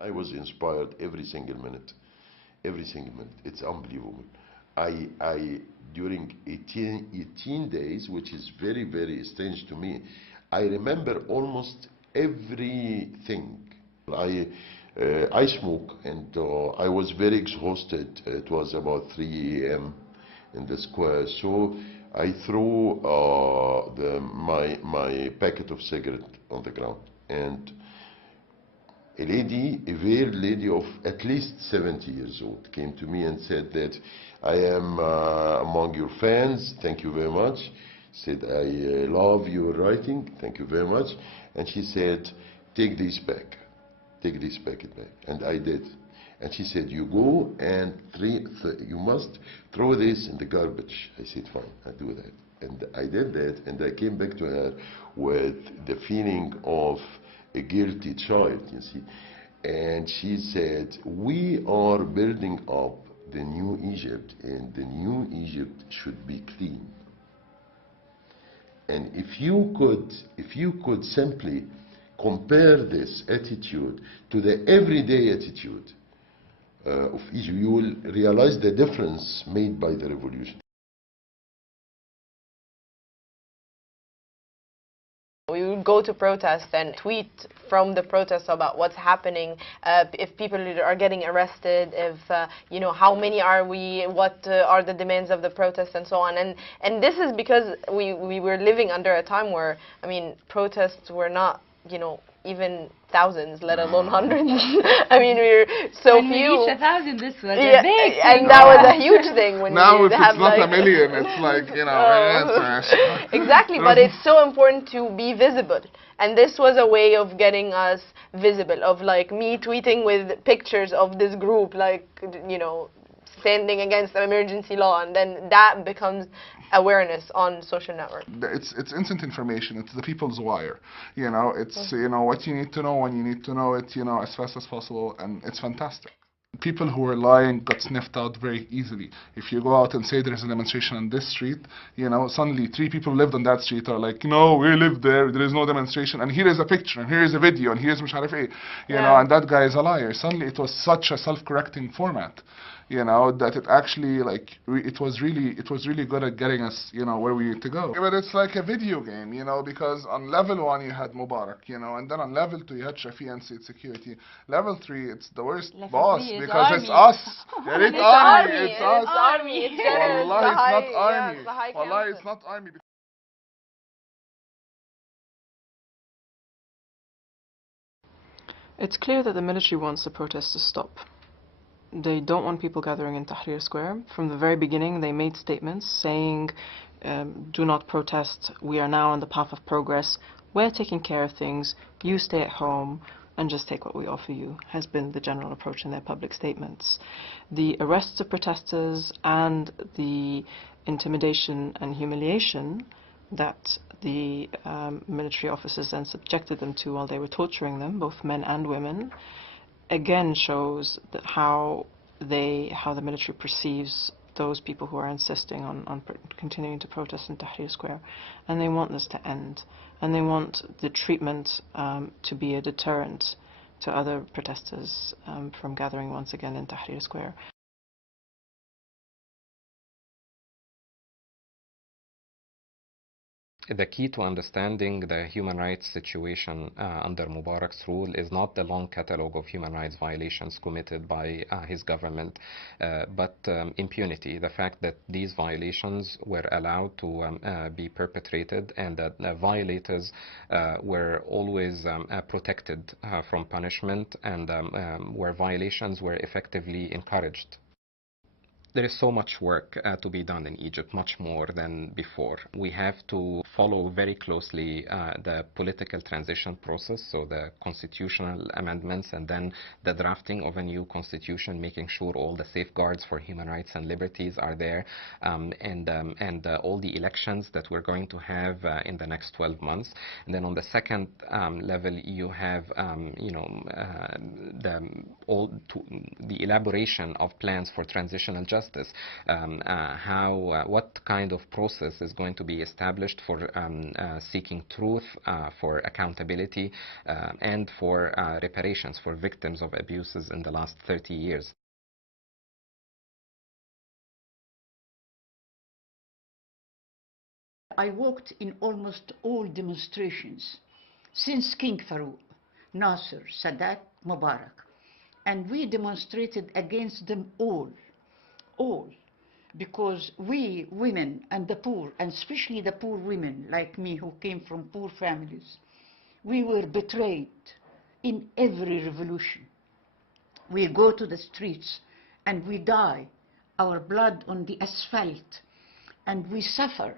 I was inspired every single minute. Every single minute. It's unbelievable. During 18 days, which is very, very strange to me, I remember almost everything. I smoke, and I was very exhausted. It was about 3 a.m. in the square, so I threw my packet of cigarette on the ground, and a veiled lady of at least 70 years old came to me and said that I am among your fans, thank you very much. Said, I love your writing, thank you very much. And she said, take this back, take this packet back. And I did. And she said, you go and you must throw this in the garbage. I said, fine, I'll do that. And I did that, and I came back to her with the feeling of a guilty child, you see. And she said, we are building up the new Egypt, and the new Egypt should be clean. And if you could simply compare this attitude to the everyday attitude of Egypt, you will realize the difference made by the revolution. We would go to protest and tweet from the protest about what's happening, if people are getting arrested, if, you know, how many are we, what are the demands of the protest, and so on. And this is because we were living under a time where, I mean, protests were not, you know, even thousands, let alone hundreds. I mean, we were so when few. When we reached 1,000, this was a big thing. And that was a huge thing. When now it's not like, a million, it's like, you know. Exactly, but it's so important to be visible. And this was a way of getting us visible, of like me tweeting with pictures of this group, like, you know, standing against the emergency law, and then that becomes awareness on social network. It's instant information. It's the people's wire. You know, it's you know what you need to know when you need to know it. You know, as fast as possible, and it's fantastic. People who were lying got sniffed out very easily. If you go out and say there's a demonstration on this street, you know, suddenly 3 people lived on that street are like, no, we live there, there is no demonstration, and here is a picture, and here is a video, and here's Musharraf A, you know, and that guy is a liar. Suddenly it was such a self-correcting format, you know, that it actually, like, it was really good at getting us, you know, where we need to go. But it's like a video game, you know, because on level 1 you had Mubarak, you know, and then on level 2 you had Shafi and state security. Level 3, it's the worst boss, because it's us. It's army. It's us. It's army. It's Wallahi, it's not army. Wallahi, it's not army. It's clear that the military wants the protests to stop. They don't want people gathering in Tahrir Square. From the very beginning, they made statements saying, do not protest, we are now on the path of progress, we're taking care of things, you stay at home and just take what we offer you, has been the general approach in their public statements. The arrests of protesters and the intimidation and humiliation that the military officers then subjected them to while they were torturing them, both men and women, again shows that how the military perceives those people who are insisting on continuing to protest in Tahrir Square. And they want this to end. And they want the treatment to be a deterrent to other protesters from gathering once again in Tahrir Square. The key to understanding the human rights situation under Mubarak's rule is not the long catalogue of human rights violations committed by his government, but impunity. The fact that these violations were allowed to be perpetrated, and that violators were always protected from punishment, and where violations were effectively encouraged. There is so much work to be done in Egypt, much more than before. We have to follow very closely the political transition process, so the constitutional amendments and then the drafting of a new constitution, making sure all the safeguards for human rights and liberties are there, and all the elections that we're going to have in the next 12 months. And then on the second level, you have the elaboration of plans for transitional justice justice, what kind of process is going to be established for seeking truth, for accountability, and for reparations for victims of abuses in the last 30 years. I worked in almost all demonstrations since King Farouk, Nasser, Sadat, Mubarak. And we demonstrated against them all, because we women and the poor, and especially the poor women like me who came from poor families, we were betrayed in every revolution. We go to the streets and we die, our blood on the asphalt, and we suffer.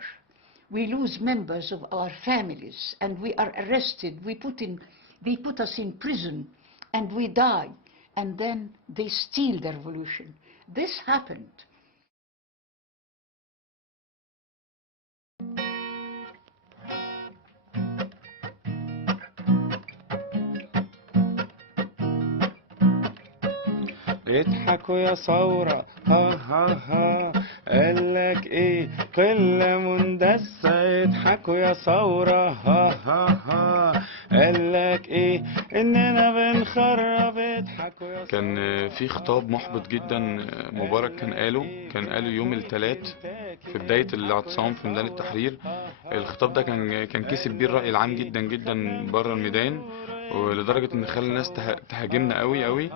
We lose members of our families, and we are arrested. They put us in prison, and we die. And then they steal the revolution. This happened. اضحكوا يا ثورة ها ها ها قالك ايه قلة مندسة اضحكوا يا ثورة ها ها ها قالك ايه اننا بنخرب اضحكوا يا ثورة. كان في خطاب محبط جدا مبارك كان قاله يوم الثلاث في بداية الاعتصام في ميدان التحرير. الخطاب ده كان كسب بيه الرأي العام جدا جدا بره الميدان، ولدرجة ان خلى الناس تهاجمنا قوي قوي،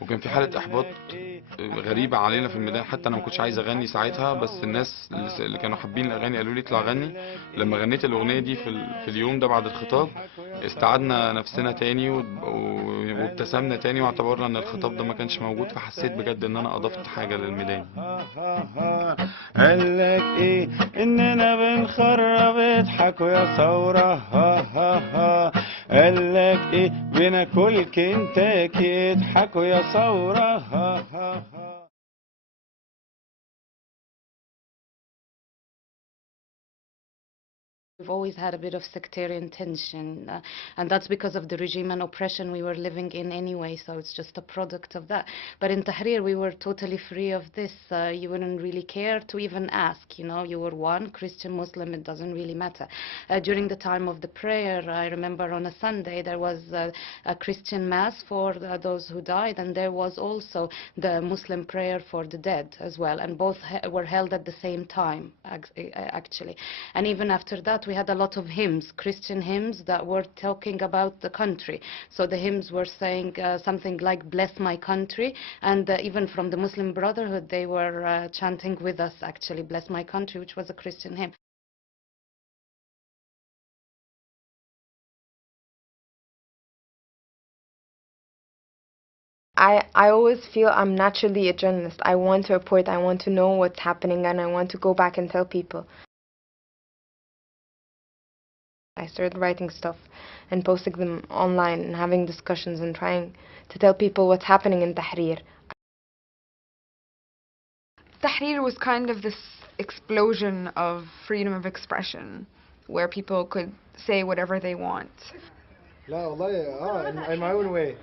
وكان في حالة احباط غريبة علينا في الميدان. حتى انا ما كنتش عايز اغني ساعتها، بس الناس اللي كانوا حابين الاغاني قالوا لي اطلع غني. لما غنيت الاغنية دي في اليوم ده بعد الخطاب، استعدنا نفسنا تاني وابتسمنا تاني، واعتبرنا ان الخطاب ده ما كانش موجود، فحسيت بجد ان انا اضفت حاجة للميدان. قالك ايه اننا بنخرب اضحكوا يا ثورة ها ها ها قالك ايه بناكل كنتاكي اضحكوا يا ثورة ها ها ها. We've always had a bit of sectarian tension, and that's because of the regime and oppression we were living in anyway, so it's just a product of that. But in Tahrir, we were totally free of this. You wouldn't really care to even ask, you know, you were one, Christian, Muslim, it doesn't really matter. During the time of the prayer, I remember on a Sunday, there was a Christian mass for those who died, and there was also the Muslim prayer for the dead as well, and both were held at the same time, actually. And even after that, we had a lot of hymns, Christian hymns that were talking about the country. So the hymns were saying something like, bless my country, and even from the Muslim Brotherhood, they were chanting with us, actually, bless my country, which was a Christian hymn. I always feel I'm naturally a journalist. I want to report, I want to know what's happening, and I want to go back and tell people. I started writing stuff and posting them online and having discussions and trying to tell people what's happening in Tahrir. Tahrir was kind of this explosion of freedom of expression where people could say whatever they want. In my own way.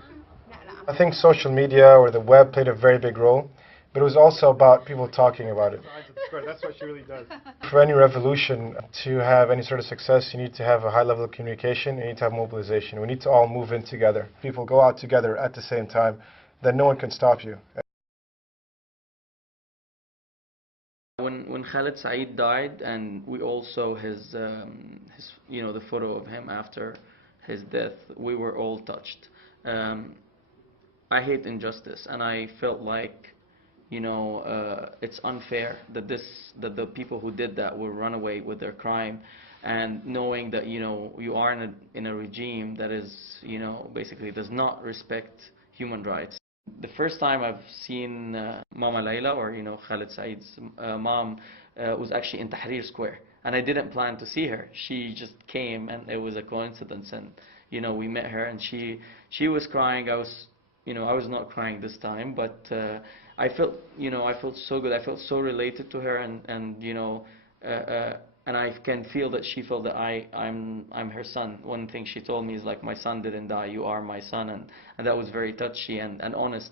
I think social media or the web played a very big role, but it was also about people talking about it. That's what she really does. For any revolution to have any sort of success, you need to have a high level of communication, you need to have mobilization. We need to all move in together. People go out together at the same time, then no one can stop you. When Khalid Saeed died, and we all saw his you know, the photo of him after his death, we were all touched. I hate injustice, and I felt like, you know, it's unfair that the people who did that will run away with their crime, and knowing that, you know, you are in a regime that is, you know, basically does not respect human rights. The first time I've seen Mama Layla, or, you know, Khalid Saeed's mom, was actually in Tahrir Square, and I didn't plan to see her. She just came, and it was a coincidence, and, you know, we met her, and she was crying. I was not crying this time, but I felt, you know, I felt so good. I felt so related to her, and you know, and I can feel that she felt that I'm her son. One thing she told me is like, my son didn't die, you are my son, and that was very touchy and honest.